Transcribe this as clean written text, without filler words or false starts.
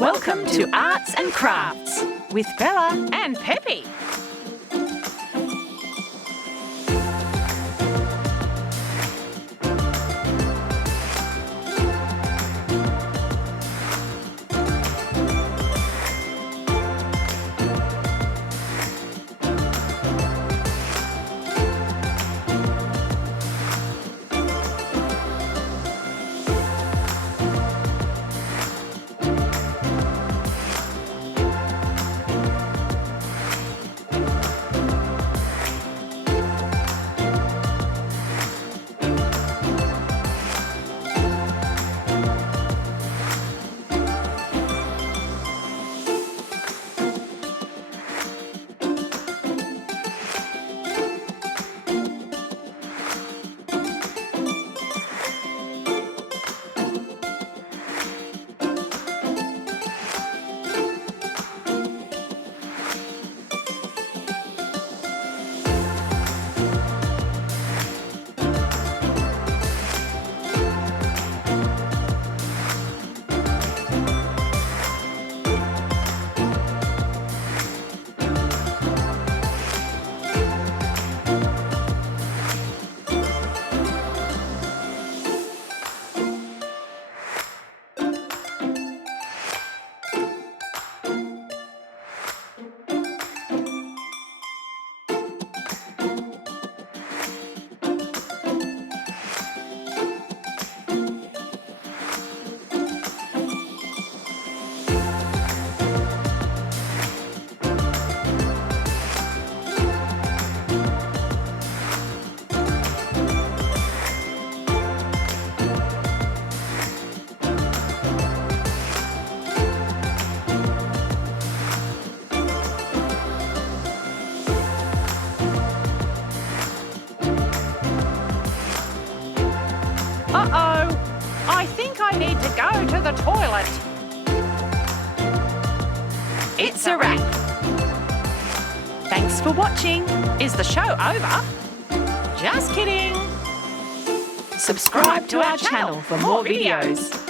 Welcome to Arts and Crafts with Bella and Peppy. Uh-oh, I think I need to go to the toilet. It's a wrap. Thanks for watching. Is the show over? Just kidding. Subscribe to our channel for more videos.